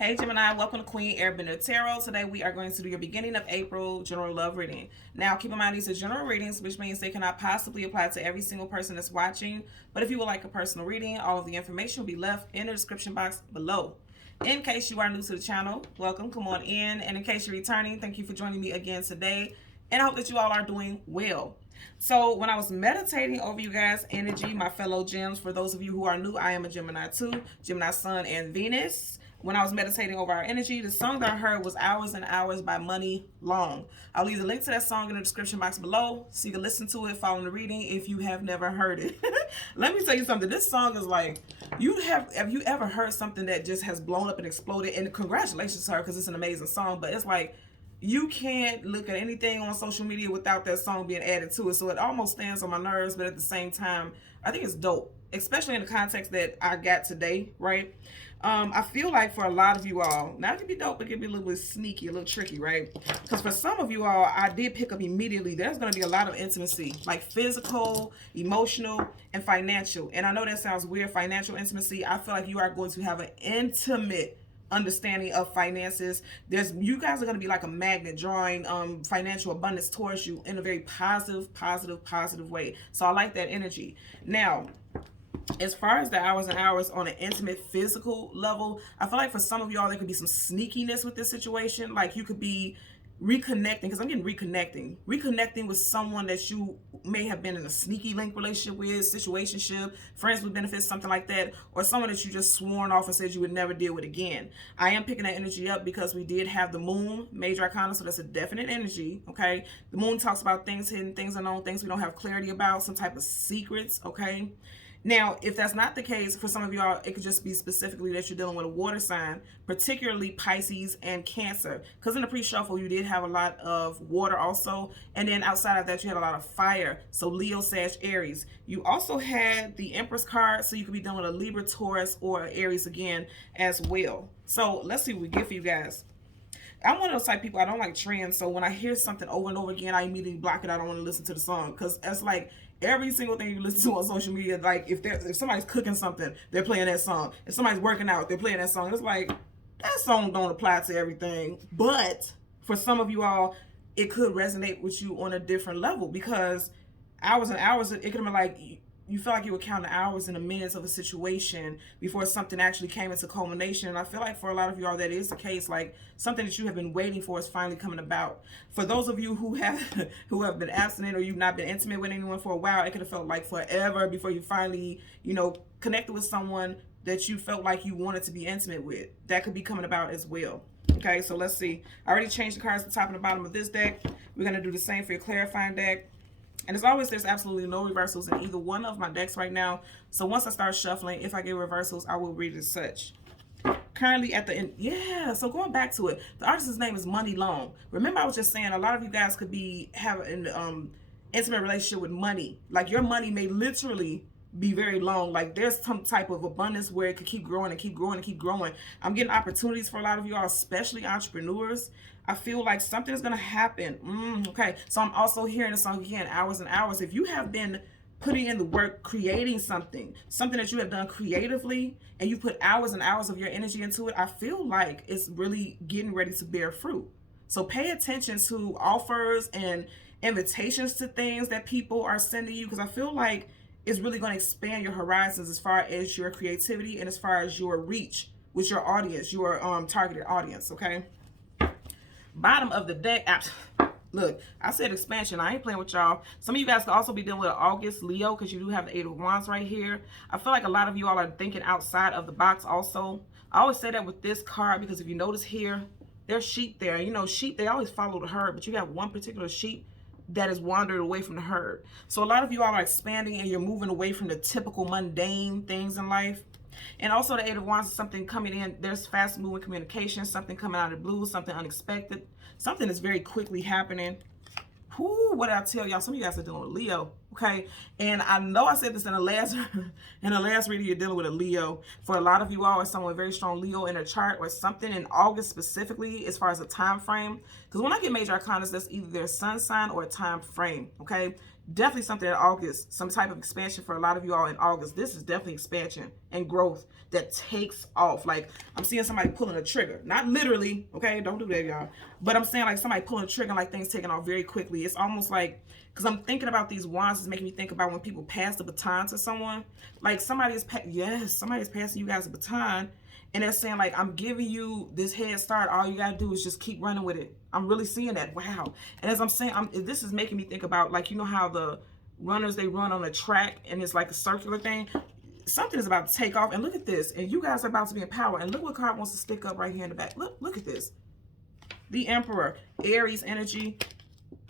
Hey Gemini, welcome to Queen Airbender Tarot. Today we are going to do your beginning of April general love reading. Now keep in mind these are general readings, which means they cannot possibly apply to every single person that's watching. But if you would like a personal reading, all of the information will be left in the description box below. In case you are new to the channel, welcome, come on in. And in case you're returning, thank you for joining me again today. And I hope that you all are doing well. So when I was meditating over you guys' energy, my fellow gems, for those of you who are new, I am a Gemini too, Gemini Sun and Venus. When I was meditating over our energy, the song that I heard was Hours and Hours by Money Long. I'll leave the link to that song in the description box below so you can listen to it following the reading if you have never heard it. Let me tell you something. This song is like, have you ever heard something that just has blown up and exploded? And congratulations to her because it's an amazing song, but it's like, you can't look at anything on social media without that song being added to it. So it almost stands on my nerves, but at the same time, I think it's dope, especially in the context that I got today, right? I feel like for a lot of you all, now it can be dope, it can be a little bit sneaky, a little tricky, right? Because for some of you all, I did pick up immediately, there's going to be a lot of intimacy, like physical, emotional, and financial. And I know that sounds weird, financial intimacy. I feel like you are going to have an intimate understanding of finances. You guys are going to be like a magnet drawing financial abundance towards you in a very positive way. So I like that energy. Now, as far as the hours and hours on an intimate physical level, I feel like for some of y'all there could be some sneakiness with this situation. Like you could be reconnecting, because I'm getting reconnecting with someone that you may have been in a sneaky link relationship with, situationship, friends with benefits, something like that, or someone that you just sworn off and said you would never deal with again. I am picking that energy up because we did have the moon, major arcana, so that's a definite energy, okay? The moon talks about things hidden, things unknown, things we don't have clarity about, some type of secrets, okay? Now, if that's not the case, for some of y'all, it could just be specifically that you're dealing with a water sign, particularly Pisces and Cancer. Because in the pre-shuffle, you did have a lot of water also. And then outside of that, you had a lot of fire. So Leo, Sag, Aries. You also had the Empress card, so you could be dealing with a Libra, Taurus, or Aries again as well. So let's see what we get for you guys. I'm one of those type of people, I don't like trends. So when I hear something over and over again, I immediately block it. I don't want to listen to the song. Because it's like, every single thing you listen to on social media, like if somebody's cooking something, they're playing that song. If somebody's working out, they're playing that song. It's like, that song don't apply to everything. But for some of you all, it could resonate with you on a different level, because hours and hours, it could have been like, you feel like you were counting hours and the minutes of a situation before something actually came into culmination. And I feel like for a lot of you all, that is the case. Like something that you have been waiting for is finally coming about. For those of you who have been abstinent, or you've not been intimate with anyone for a while, it could have felt like forever before you finally, connected with someone that you felt like you wanted to be intimate with. That could be coming about as well. Okay, so let's see. I already changed the cards at the top and the bottom of this deck. We're going to do the same for your clarifying deck. And as always, there's absolutely no reversals in either one of my decks right now. So once I start shuffling, if I get reversals, I will read it as such. Currently at the end, yeah, so going back to it, the artist's name is Money Long. Remember I was just saying a lot of you guys could have an intimate relationship with money. Like your money may literally be very long. Like there's some type of abundance where it could keep growing and keep growing and keep growing. I'm getting opportunities for a lot of you all, especially entrepreneurs. I feel like something is going to happen. Okay, so I'm also hearing the song again, Hours and Hours. If you have been putting in the work, creating something that you have done creatively, and you put hours and hours of your energy into it, I feel like it's really getting ready to bear fruit. So pay attention to offers and invitations to things that people are sending you, because I feel like it's really going to expand your horizons as far as your creativity and as far as your reach with your audience, your targeted audience, okay? Bottom of the deck, look, I said expansion. I ain't playing with y'all. Some of you guys could also be dealing with August, Leo, because you do have the Eight of Wands right here. I feel like a lot of you all are thinking outside of the box also. I always say that with this card, because if you notice here, there's sheep there. Sheep, they always follow the herd, but you have one particular sheep that has wandered away from the herd. So a lot of you all are expanding and you're moving away from the typical mundane things in life. And also the Eight of Wands is something coming in. There's fast moving communication, something coming out of the blue, something unexpected, something that's very quickly happening. Whoo, what did I tell y'all? Some of you guys are dealing with Leo, okay? And I know I said this in the last reading, you're dealing with a Leo. For a lot of you all, or someone with very strong Leo in their chart, or something in August specifically as far as a time frame. Because when I get major arcanas, that's either their sun sign or a time frame, okay? Definitely something in August, some type of expansion for a lot of you all in August. This is definitely expansion. and growth that takes off. Like, I'm seeing somebody pulling a trigger. Not literally, okay? Don't do that, y'all. But I'm saying, like, somebody pulling a trigger and, like, things taking off very quickly. It's almost like, because I'm thinking about these wands, it's making me think about when people pass the baton to someone. Like, somebody is passing you guys a baton, and they're saying, like, I'm giving you this head start. All you got to do is just keep running with it. I'm really seeing that. Wow. And as I'm saying, this is making me think about, like, you know how the runners, they run on a track, and it's like a circular thing? Something is about to take off, and look at this, and you guys are about to be in power. And look what card wants to stick up right here in the back. Look at this. The Emperor, Aries energy.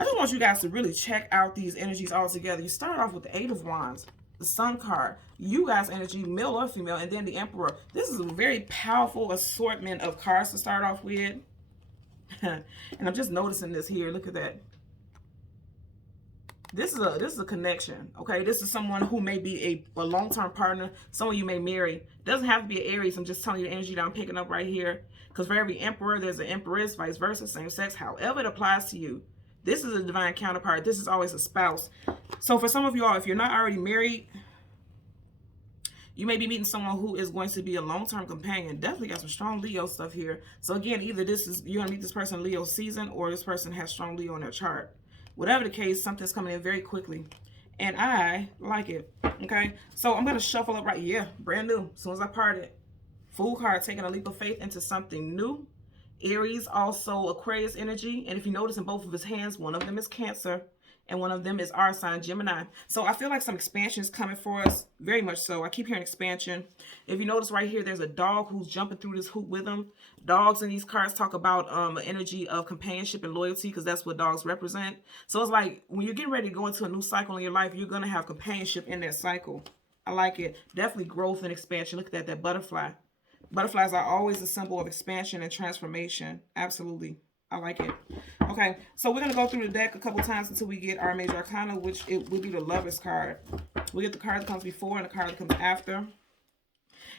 I just want you guys to really check out these energies all together. You start off with the Eight of Wands, the Sun card, you guys energy, male or female, and then the Emperor. This is a very powerful assortment of cards to start off with. And I'm just noticing this here. Look at that. This is a connection, okay? This is someone who may be a long-term partner, someone you may marry. Doesn't have to be an Aries. I'm just telling you the energy that I'm picking up right here. Because for every emperor, there's an empress, vice versa, same sex. However it applies to you, this is a divine counterpart. This is always a spouse. So for some of you all, if you're not already married, you may be meeting someone who is going to be a long-term companion. Definitely got some strong Leo stuff here. So again, either you're going to meet this person in Leo season, or this person has strong Leo in their chart. Whatever the case, something's coming in very quickly. And I like it. Okay. So I'm going to shuffle up right. Yeah. Brand new. As soon as I parted. Fool card, taking a leap of faith into something new. Aries, also Aquarius energy. And if you notice in both of his hands, one of them is Cancer and one of them is our sign, Gemini. So I feel like some expansion is coming for us. Very much so. I keep hearing expansion. If you notice right here, there's a dog who's jumping through this hoop with him. Dogs in these cards talk about an energy of companionship and loyalty, because that's what dogs represent. So it's like when you're getting ready to go into a new cycle in your life, you're going to have companionship in that cycle. I like it. Definitely growth and expansion. Look at that butterfly. Butterflies are always a symbol of expansion and transformation. Absolutely. I like it. Okay, so we're going to go through the deck a couple times until we get our major arcana, which it will be the Lovers card. We get the card that comes before and the card that comes after.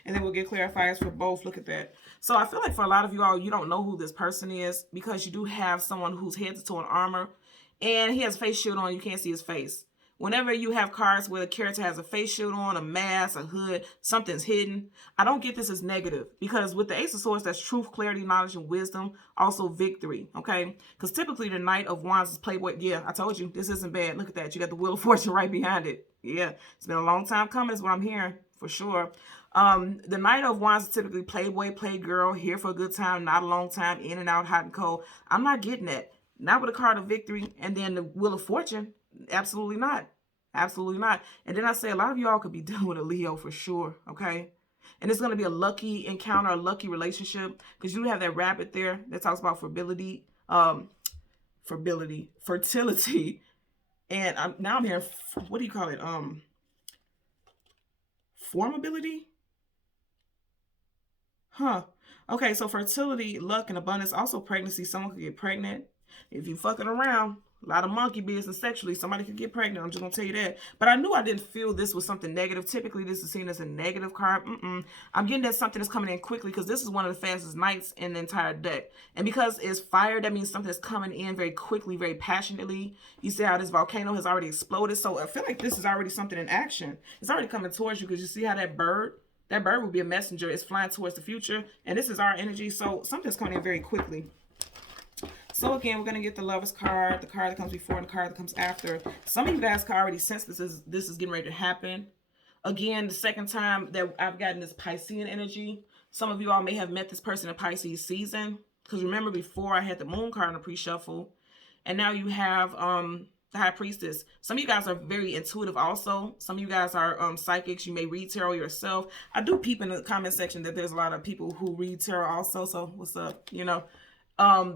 And then we'll get clarifiers for both. Look at that. So I feel like for a lot of you all, you don't know who this person is, because you do have someone who's head to toe in armor. And he has a face shield on. You can't see his face. Whenever you have cards where the character has a face shield on, a mask, a hood, something's hidden, I don't get this as negative, because with the Ace of Swords, that's truth, clarity, knowledge, and wisdom, also victory, okay? Because typically the Knight of Wands is Playboy. Yeah, I told you, this isn't bad. Look at that. You got the Wheel of Fortune right behind it. Yeah, it's been a long time coming is what I'm hearing, for sure. The Knight of Wands is typically Playboy, Playgirl, here for a good time, not a long time, in and out, hot and cold. I'm not getting that. Not with a card of victory and then the Wheel of Fortune. Absolutely not. Absolutely not. And then I say a lot of y'all could be dealing with a Leo for sure, okay? And it's going to be a lucky encounter, a lucky relationship, because you have that rabbit there that talks about fertility, and now I'm hearing, what do you call it? Formability? Huh. Okay, so fertility, luck, and abundance. Also pregnancy. Someone could get pregnant. If you fucking around, a lot of monkey business sexually, somebody could get pregnant. I'm just going to tell you that. But I knew I didn't feel this was something negative. Typically, this is seen as a negative card. I'm getting that something is coming in quickly, because this is one of the fastest nights in the entire deck. And because it's fire, that means something is coming in very quickly, very passionately. You see how this volcano has already exploded. So I feel like this is already something in action. It's already coming towards you, because you see how that bird will be a messenger. It's flying towards the future. And this is our energy. So something's coming in very quickly. So again, we're going to get the Lovers card, the card that comes before, and the card that comes after. Some of you guys can already sense this is getting ready to happen. Again, the second time that I've gotten this Piscean energy. Some of you all may have met this person in Pisces season. Because remember, before I had the Moon card in the pre-shuffle. And now you have the High Priestess. Some of you guys are very intuitive also. Some of you guys are psychics. You may read tarot yourself. I do peep in the comment section that there's a lot of people who read tarot also. So what's up, you know?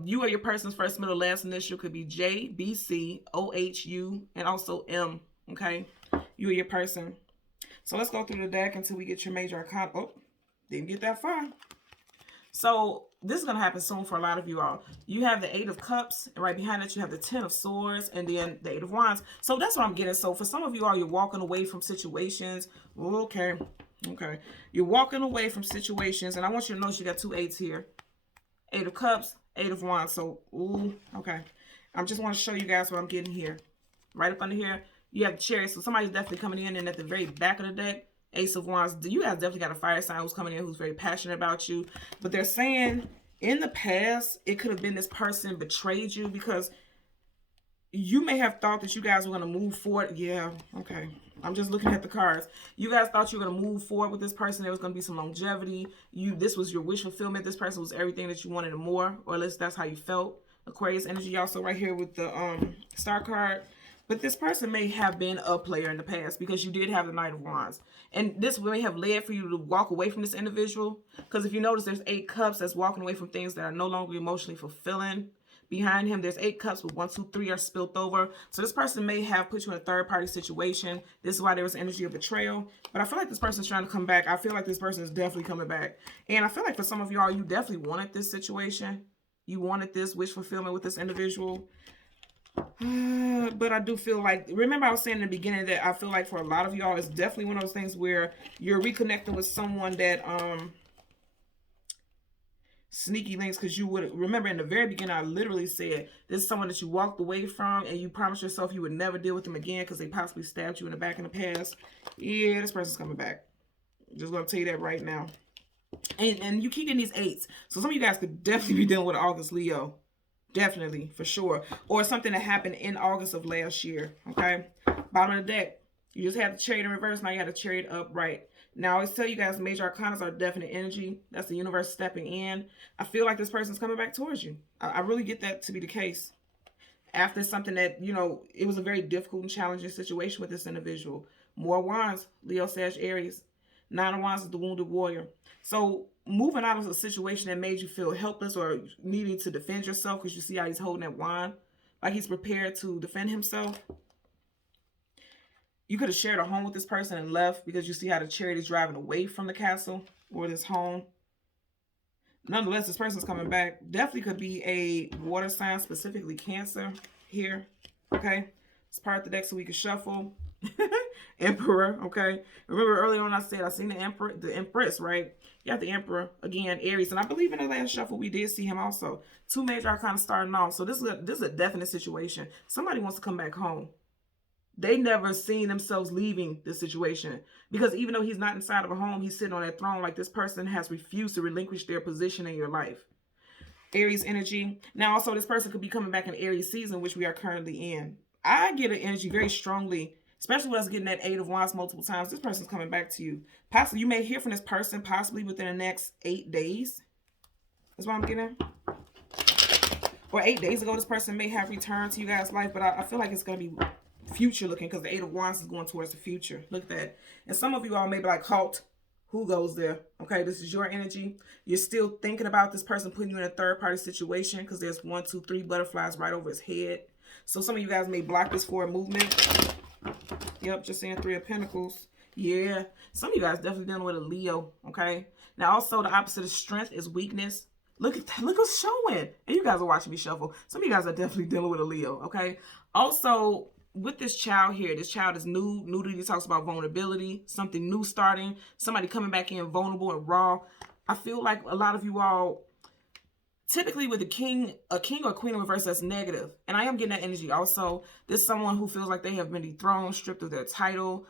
You or your person's first, middle, last initial could be J, B, C, O, H, U, and also M, okay? You or your person. So let's go through the deck until we get your major arcana. Oh, didn't get that far. So this is going to happen soon for a lot of you all. You have the Eight of Cups, and right behind it, you have the Ten of Swords, and then the Eight of Wands. So that's what I'm getting. So for some of you all, you're walking away from situations. Okay. You're walking away from situations, and I want you to notice you got two eights here. Eight of Cups, Eight of Wands. So, ooh, okay. I just want to show you guys what I'm getting here. Right up under here, you have the Chariot. So somebody's definitely coming in, and at the very back of the deck Ace of Wands. You guys definitely got a fire sign who's coming in who's very passionate about you. But they're saying in the past, it could have been this person betrayed you because you may have thought that you guys were going to move forward. Yeah, okay. I'm just looking at the cards. You guys thought you were going to move forward with this person. There was going to be some longevity. This was your wish fulfillment. This person was everything that you wanted and more, or at least that's how you felt. Aquarius energy also right here with the star card. But this person may have been a player in the past because you did have the Knight of Wands. And this may have led for you to walk away from this individual. Because if you notice, there's 8 cups that's walking away from things that are no longer emotionally fulfilling. Behind him, there's 8 cups with 1, 2, 3 are spilt over. So this person may have put you in a third-party situation. This is why there was energy of betrayal. But I feel like this person's trying to come back. I feel like this person is definitely coming back. And I feel like for some of y'all, you definitely wanted this situation. You wanted this wish fulfillment with this individual. But I do feel like, remember I was saying in the beginning that I feel like for a lot of y'all, it's definitely one of those things where you're reconnecting with someone that, sneaky links, because you would remember in the very beginning, I literally said this is someone that you walked away from and you promised yourself you would never deal with them again because they possibly stabbed you in the back in the past. Yeah, this person's coming back. Just gonna tell you that right now. And you keep getting these 8s. So some of you guys could definitely be dealing with August Leo. Definitely, for sure. Or something that happened in August of last year. Okay. Bottom of the deck. You just had the Chariot in reverse. Now you got the Chariot upright. Now I always tell you guys, major arcanas are definite energy. That's the universe stepping in. I feel like this person's coming back towards you. I really get that to be the case. After something that, you know, it was a very difficult and challenging situation with this individual. More Wands, Leo, Sag, Aries. 9 of Wands is the wounded warrior. So moving out of a situation that made you feel helpless or needing to defend yourself, because you see how he's holding that wand, like he's prepared to defend himself. You could have shared a home with this person and left because you see how the Chariot is driving away from the castle or this home. Nonetheless, this person's coming back. Definitely could be a water sign, specifically Cancer here. Okay. It's part of the deck so we can shuffle. Emperor. Okay. Remember earlier on I said I seen the Emperor, the Empress, right? You got the Emperor, again, Aries. And I believe in the last shuffle we did see him also. 2 major arcana starting off. So this is a definite situation. Somebody wants to come back home. They never seen themselves leaving this situation because even though he's not inside of a home, he's sitting on that throne. Like this person has refused to relinquish their position in your life. Aries energy. Now also this person could be coming back in Aries season, which we are currently in. I get an energy very strongly, especially with us getting that 8 of Wands multiple times. This person's coming back to you. Possibly you may hear from this person possibly within the next 8 days. That's what I'm getting. Or 8 days ago, this person may have returned to you guys' life, but I feel like it's going to be future looking because the 8 of Wands is going towards the future. Look at that. And some of you all may be like, halt, who goes there? Okay, this is your energy. You're still thinking about this person putting you in a third party situation because there's 1, 2, 3 butterflies right over his head. So some of you guys may block this forward movement. Yep, just saying 3 of Pentacles. Yeah, some of you guys definitely dealing with a Leo. Okay, now also the opposite of strength is weakness. Look at that. Look what's showing. And you guys are watching me shuffle. Some of you guys are definitely dealing with a Leo. Okay, also with this child here, this child is new. Nudity talks about vulnerability, something new starting, somebody coming back in vulnerable and raw. I feel like a lot of you all, typically with a king or queen in reverse, that's negative. And I am getting that energy also. There's someone who feels like they have been dethroned, stripped of their title,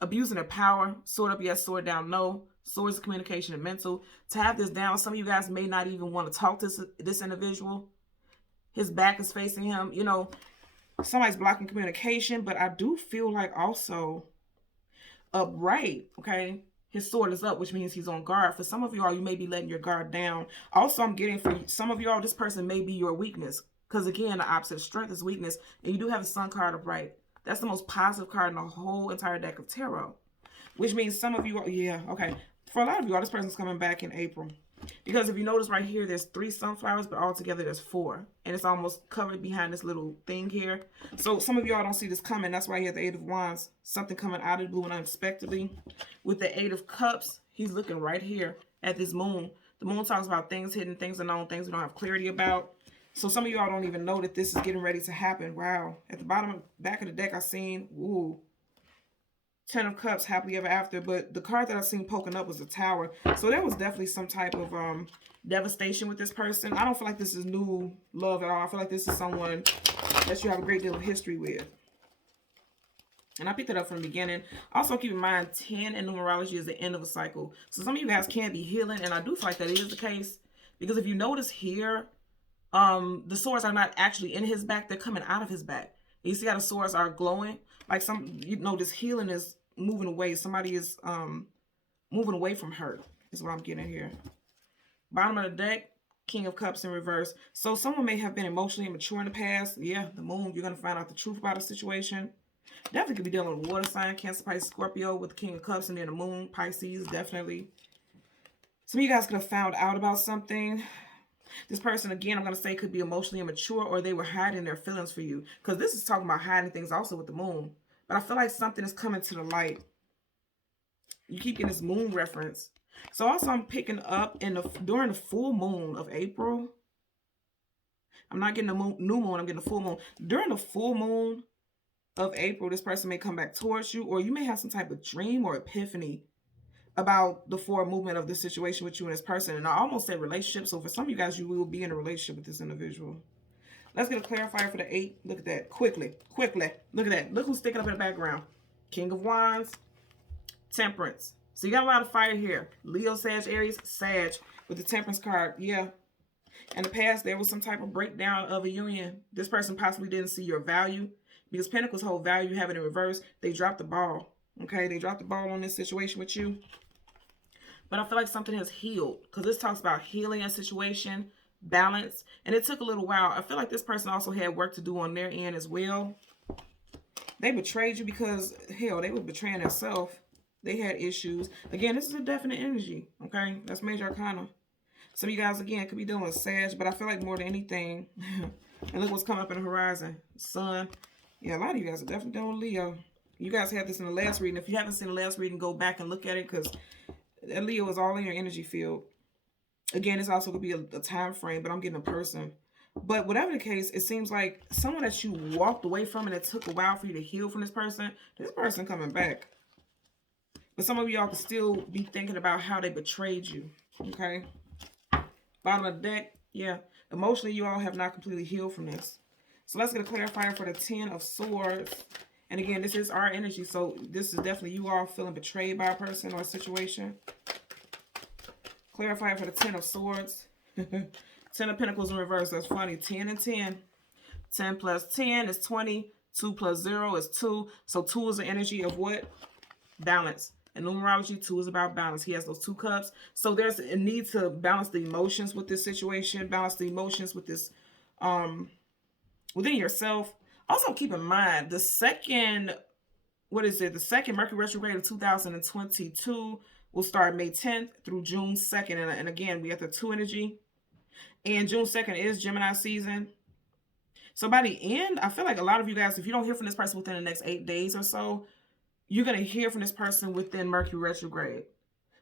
abusing their power. Sword up, yes, sword down, no. Swords of communication and mental. To have this down, some of you guys may not even want to talk to this individual. His back is facing him. You know, somebody's blocking communication, but I do feel like also upright, okay? His sword is up, which means he's on guard. For some of y'all, you may be letting your guard down. Also, I'm getting for some of y'all, this person may be your weakness. Because again, the opposite of strength is weakness. And you do have the Sun card upright. That's the most positive card in the whole entire deck of tarot. Which means some of you are, yeah, okay. For a lot of you all, this person's coming back in April. Because if you notice right here, there's 3 sunflowers, but altogether there's 4. And it's almost covered behind this little thing here. So some of y'all don't see this coming. That's why you have the 8 of Wands. Something coming out of the blue and unexpectedly. With the 8 of Cups, he's looking right here at this moon. The moon talks about things hidden, things unknown, things we don't have clarity about. So some of y'all don't even know that this is getting ready to happen. Wow. At the bottom, back of the deck, I seen, ooh, 10 of Cups, happily ever after. But the card that I seen poking up was the Tower. So there was definitely some type of devastation with this person. I don't feel like this is new love at all. I feel like this is someone that you have a great deal of history with. And I picked it up from the beginning. Also, keep in mind, 10 in numerology is the end of a cycle. So some of you guys can be healing, and I do feel like that is the case. Because if you notice here, the swords are not actually in his back. They're coming out of his back. You see how the swords are glowing? Like this healing is moving away. Somebody is moving away from hurt, is what I'm getting here. Bottom of the deck, King of Cups in reverse. So someone may have been emotionally immature in the past. Yeah, the moon, you're going to find out the truth about a situation. Definitely could be dealing with water sign, Cancer, Pisces, Scorpio with the King of Cups and then the moon, Pisces, definitely. Some of you guys could have found out about something. This person, again, I'm going to say could be emotionally immature or they were hiding their feelings for you. Because this is talking about hiding things also with the moon. But I feel like something is coming to the light. You keep getting this moon reference. So also I'm picking up during the full moon of April. I'm not getting the new moon, I'm getting the full moon. During the full moon of April, this person may come back towards you, or you may have some type of dream or epiphany about the forward movement of this situation with you and this person. And I almost said relationship, so for some of you guys, you will be in a relationship with this individual. Let's get a clarifier for the 8. Look at that. Quickly. Look at that. Look who's sticking up in the background. King of Wands, Temperance. So you got a lot of fire here. Leo, Sag, Aries, Sag with the Temperance card. Yeah. In the past, there was some type of breakdown of a union. This person possibly didn't see your value because Pentacles hold value, have it in reverse. They dropped the ball. Okay, they dropped the ball on this situation with you. But I feel like something has healed because this talks about healing a situation, balance, and it took a little while. I feel like this person also had work to do on their end as well. They betrayed you because, hell, they were betraying themselves. They had issues. Again, this is a definite energy, okay? That's major arcana. Some of you guys, again, could be dealing with Sag, but I feel like more than anything, and look what's coming up in the horizon. Sun. Yeah, a lot of you guys are definitely dealing with Leo. You guys had this in the last reading. If you haven't seen the last reading, go back and look at it because that Leo is all in your energy field. Again, it's also going to be a time frame, but I'm getting a person. But whatever the case, it seems like someone that you walked away from and it took a while for you to heal from this person coming back. But some of y'all could still be thinking about how they betrayed you. Okay. Bottom of the deck. Yeah. Emotionally, you all have not completely healed from this. So let's get a clarifier for the 10 of Swords. And again, this is our energy. So this is definitely you all feeling betrayed by a person or a situation. Clarifier for the 10 of Swords. 10 of Pentacles in reverse. That's funny. 10 and 10. 10 plus 10 is 20. 2 plus 0 is 2. So 2 is the energy of what? Balance. In numerology, 2 is about balance. He has those 2 cups. So there's a need to balance the emotions with this situation. Balance the emotions with this within yourself. Also keep in mind the second, the second Mercury retrograde of 2022 will start May 10th through June 2nd. And again, we have the 2 energy. And June 2nd is Gemini season. So by the end, I feel like a lot of you guys, if you don't hear from this person within the next 8 days or so, you're going to hear from this person within Mercury retrograde.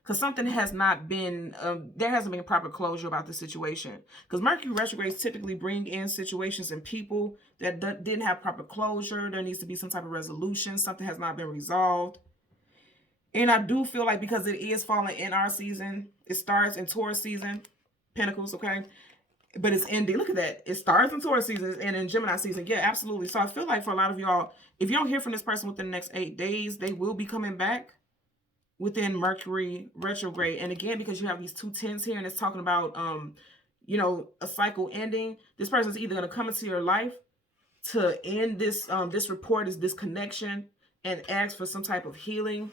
Because something has not been, there hasn't been proper closure about the situation. Because Mercury retrogrades typically bring in situations and people that didn't have proper closure. There needs to be some type of resolution. Something has not been resolved. And I do feel like because it is falling in our season, it starts in Taurus season, Pentacles, okay? But it's ending. Look at that. It starts in Taurus season and in Gemini season. Yeah, absolutely. So I feel like for a lot of y'all, if you don't hear from this person within the next 8 days, they will be coming back within Mercury retrograde. And again, because you have these 2 10s here and it's talking about, you know, a cycle ending, this person's either going to come into your life to end this, this connection and ask for some type of healing,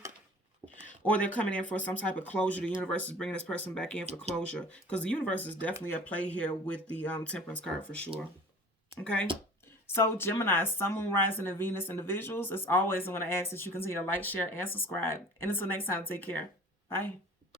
or they're coming in for some type of closure. The universe is bringing this person back in for closure because the universe is definitely at play here with the Temperance card for sure. Okay. So Gemini, Sun, Moon, Rising, and Venus individuals, as always, I'm going to ask that you continue to like, share, and subscribe. And until next time, take care. Bye.